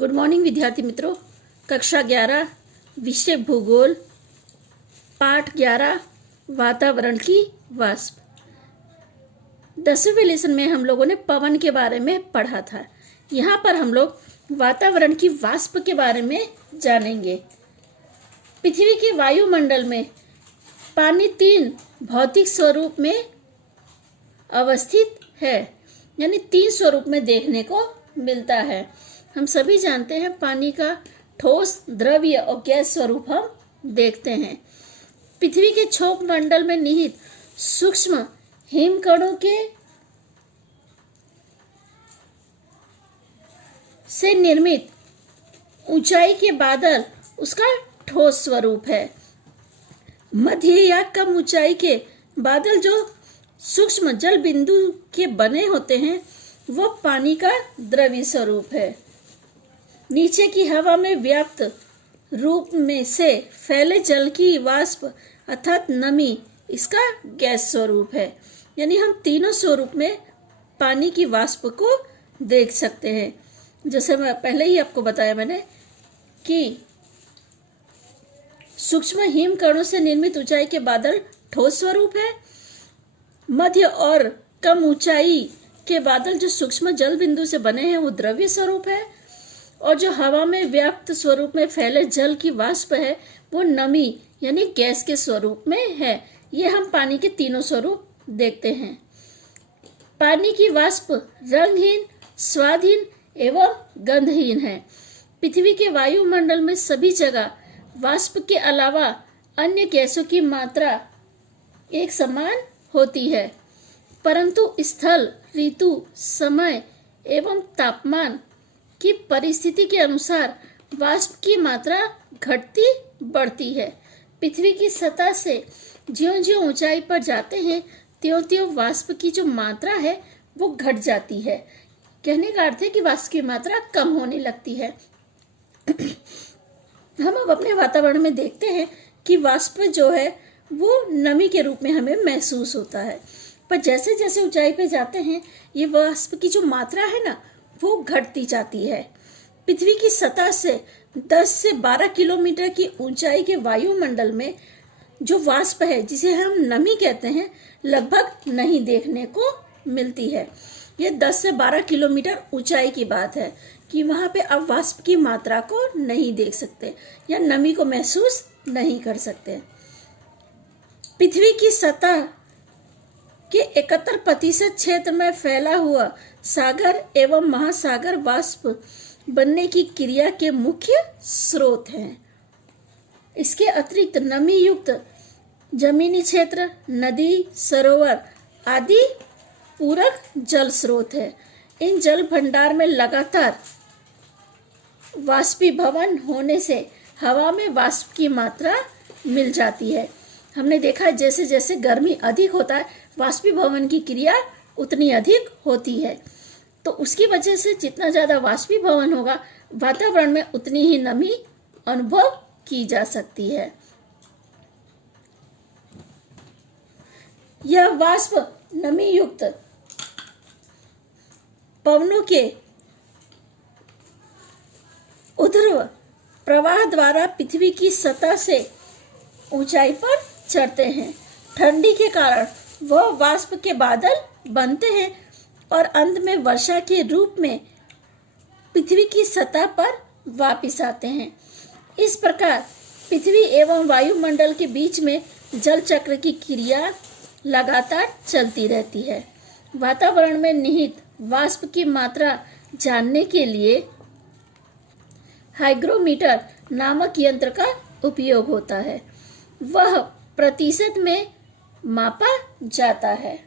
Good morning विद्यार्थी मित्रों। कक्षा 11 विषय भूगोल पाठ 11 वातावरण की वाष्प। 10वें लेसन में हम लोगों ने पवन के बारे में पढ़ा था। यहाँ पर हम लोग वातावरण की वाष्प के बारे में जानेंगे। पृथ्वी के वायुमंडल में पानी 3 भौतिक स्वरूप में अवस्थित है, यानी 3 स्वरूप में देखने को मिलता है। हम सभी जानते हैं पानी का ठोस, द्रव्य और गैस स्वरूप हम देखते हैं। पृथ्वी के क्षोभ मंडल में निहित सूक्ष्म हिमकणों के से निर्मित ऊंचाई के बादल उसका ठोस स्वरूप है। मध्य या कम ऊंचाई के बादल जो सूक्ष्म जल बिंदु के बने होते हैं वह पानी का द्रव्य स्वरूप है। नीचे की हवा में व्याप्त रूप में से फैले जल की वाष्प अर्थात नमी इसका गैस स्वरूप है। यानी हम तीनों स्वरूप में पानी की वाष्प को देख सकते हैं। जैसे मैं पहले ही आपको बताया मैंने कि सूक्ष्म हिमकणों से निर्मित ऊंचाई के बादल ठोस स्वरूप है। मध्य और कम ऊंचाई के बादल जो सूक्ष्म जल बिंदु से बने हैं वो द्रव्य स्वरूप है, और जो हवा में व्याप्त स्वरूप में फैले जल की वाष्प है वो नमी यानी गैस के स्वरूप में है। ये हम पानी के तीनों स्वरूप देखते हैं। पानी की वाष्प रंगहीन, स्वादहीन एवं गंधहीन है। पृथ्वी के वायुमंडल में सभी जगह वाष्प के अलावा अन्य गैसों की मात्रा एक समान होती है, परंतु स्थल, ऋतु, समय एवं तापमान की परिस्थिति के अनुसार वाष्प की मात्रा घटती बढ़ती है। पृथ्वी की सतह से ज्यों-ज्यों ऊंचाई पर जाते हैं त्यों-त्यों वाष्प की जो मात्रा है वो घट जाती है। कहने का अर्थ है कि वाष्प की मात्रा कम होने लगती है। हम अब अपने वातावरण में देखते हैं कि वाष्प जो है वो नमी के रूप में हमें महसूस होता है, पर जैसे जैसे ऊंचाई पे जाते हैं ये वाष्प की जो मात्रा है ना वो घटती जाती है। पृथ्वी की सतह से 10 से 12 किलोमीटर की ऊंचाई के वायुमंडल में जो वाष्प है जिसे हम नमी कहते हैं लगभग नहीं देखने को मिलती है। ये 10 से 12 किलोमीटर ऊंचाई की बात है कि वहां पे आप वाष्प की मात्रा को नहीं देख सकते या नमी को महसूस नहीं कर सकते। पृथ्वी की सतह के 71% क्षेत्र में फैला हुआ सागर एवं महासागर वाष्प बनने की क्रिया के मुख्य स्रोत हैं। इसके अतिरिक्त नमी युक्त जमीनी क्षेत्र, नदी, सरोवर आदि पूरक जल स्रोत है। इन जल भंडार में लगातार वाष्पीभवन होने से हवा में वाष्प की मात्रा मिल जाती है। हमने देखा है जैसे जैसे गर्मी अधिक होता है वाष्पीभवन की क्रिया उतनी अधिक होती है, तो उसकी वजह से जितना ज्यादा वाष्पीभवन होगा वातावरण में उतनी ही नमी अनुभव की जा सकती है। यह वाष्प नमी युक्त पवनों के ऊर्ध्व प्रवाह द्वारा पृथ्वी की सतह से ऊंचाई पर चढ़ते हैं। ठंडी के कारण वह वाष्प के बादल बनते हैं और अंत में वर्षा के रूप में पृथ्वी की सतह पर वापस आते हैं। इस प्रकार पृथ्वी एवं वायुमंडल के बीच में जल चक्र की क्रिया लगातार चलती रहती है। वातावरण में निहित वाष्प की मात्रा जानने के लिए हाइग्रोमीटर नामक यंत्र का उपयोग होता है। वह प्रतिशत में मापा जाता है।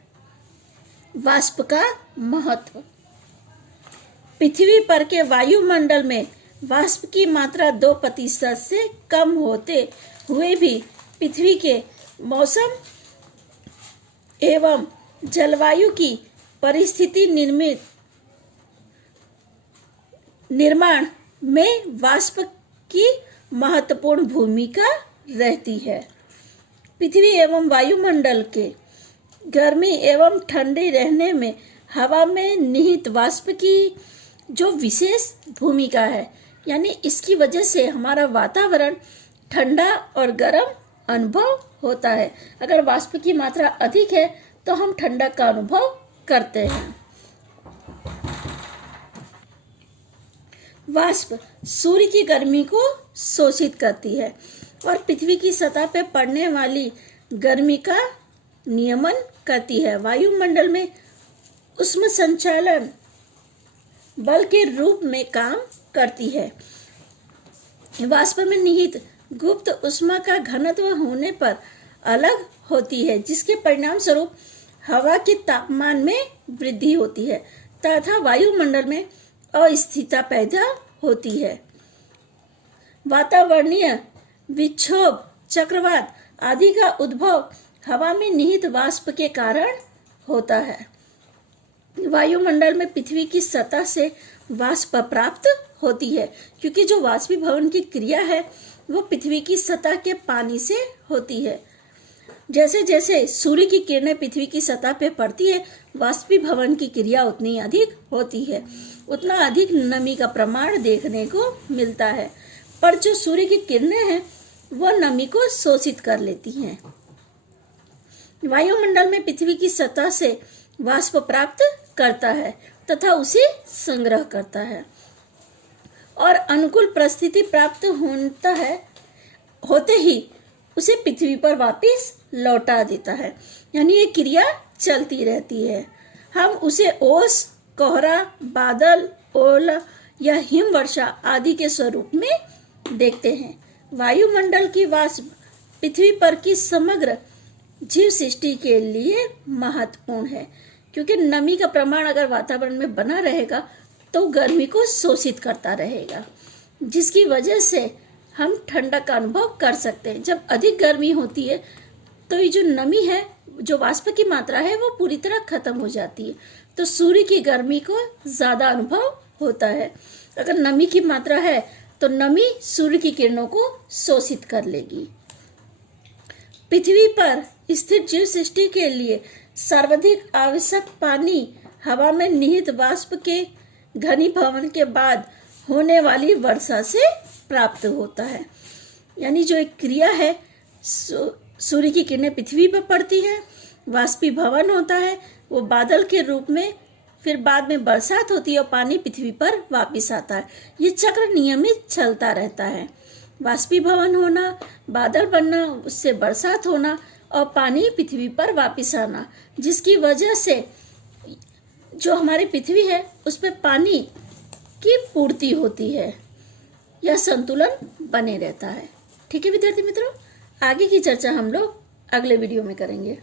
वाष्प का महत्व। पृथ्वी पर के वायुमंडल में वाष्प की मात्रा 2% से कम होते हुए भी पृथ्वी के मौसम एवं जलवायु की परिस्थिति निर्माण में वाष्प की महत्वपूर्ण भूमिका रहती है। पृथ्वी एवं वायुमंडल के गर्मी एवं ठंडे रहने में हवा में निहित वाष्प की जो विशेष भूमिका है, यानी इसकी वजह से हमारा वातावरण ठंडा और गर्म अनुभव होता है। अगर वाष्प की मात्रा अधिक है तो हम ठंडक का अनुभव करते हैं। वाष्प सूर्य की गर्मी को शोषित करती है और पृथ्वी की सतह पर पड़ने वाली गर्मी का नियमन करती है। वायुमंडल में उष्ण संचालन बल के रूप में काम करती है। वाष्प में निहित गुप्त ऊष्मा का घनत्व होने पर अलग होती है, जिसके परिणाम स्वरूप हवा के तापमान में वृद्धि होती है तथा वायुमंडल में अस्थिरता पैदा होती है। वातावरणीय विक्षोभ, चक्रवात आदि का उद्भव हवा में निहित वाष्प के कारण होता है। वायुमंडल में पृथ्वी की सतह से वाष्प प्राप्त होती है, क्योंकि जो वाष्पीभवन की क्रिया है वो पृथ्वी की सतह के पानी से होती है। जैसे जैसे सूर्य की किरणें पृथ्वी की सतह पे पड़ती है, वाष्पीभवन की क्रिया उतनी अधिक होती है, उतना अधिक नमी का प्रमाण देखने को मिलता है। पर जो सूर्य की किरणें हैं वह नमी को शोषित कर लेती हैं। वायुमंडल में पृथ्वी की सतह से वाष्प प्राप्त करता है तथा उसे संग्रह करता है और अनुकूल परिस्थिति प्राप्त होते ही उसे पृथ्वी पर वापस लौटा देता है। यानी ये क्रिया चलती रहती है। हम उसे ओस, कोहरा, बादल, ओला या हिमवर्षा आदि के स्वरूप में देखते हैं। वायुमंडल की वाष्प पृथ्वी पर की समग्र जीव सृष्टि के लिए महत्वपूर्ण है, क्योंकि नमी का प्रमाण अगर वातावरण में बना रहेगा तो गर्मी को शोषित करता रहेगा, जिसकी वजह से हम ठंडक का अनुभव कर सकते हैं। जब अधिक गर्मी होती है तो ये जो नमी है, जो वाष्प की मात्रा है, वो पूरी तरह खत्म हो जाती है, तो सूर्य की गर्मी को ज़्यादा अनुभव होता है। अगर नमी की मात्रा है तो नमी सूर्य की किरणों को शोषित कर लेगी। पृथ्वी पर स्थिर जीव सृष्टि के लिए सर्वाधिक आवश्यक पानी हवा में निहित वाष्प के घनीभवन के बाद होने वाली वर्षा से प्राप्त होता है। यानी जो एक क्रिया है, सूर्य की किरणें पृथ्वी पर पड़ती है, वाष्पीभवन होता है, वो बादल के रूप में, फिर बाद में बरसात होती है और पानी पृथ्वी पर वापस आता है। ये चक्र नियमित चलता रहता है। वाष्पीभवन होना, बादल बनना, उससे बरसात होना और पानी पृथ्वी पर वापस आना, जिसकी वजह से जो हमारी पृथ्वी है उस पर पानी की पूर्ति होती है, यह संतुलन बने रहता है। ठीक है विद्यार्थी मित्रों, आगे की चर्चा हम लोग अगले वीडियो में करेंगे।